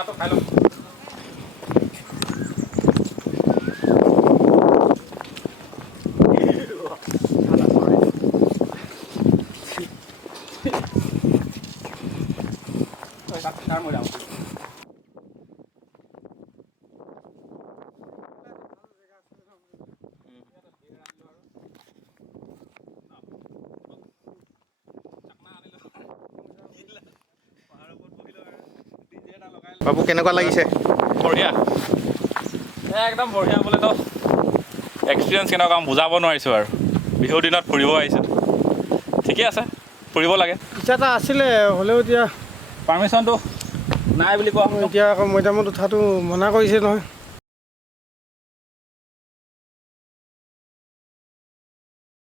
চাহপাতটো খাই লওঁ বাবু কেনেকুৱা লাগিছে? বঢ়িয়া একদম বঢ়িয়া বোলেতো এক্সপিৰিয়েঞ্চ কেনেকুৱা বুজাব নোৱাৰিছোঁ আৰু বিহুৰ দিনত ফুৰিব আহিছোঁ ঠিকে আছে ফুৰিব লাগে ইচ্ছা এটা আছিলে হ'লেও এতিয়া পাৰ্মিশ্যনটো নাই বুলি কোৱা এতিয়া আকৌ মৈদামত উঠাটো মনা কৰিছে নহয়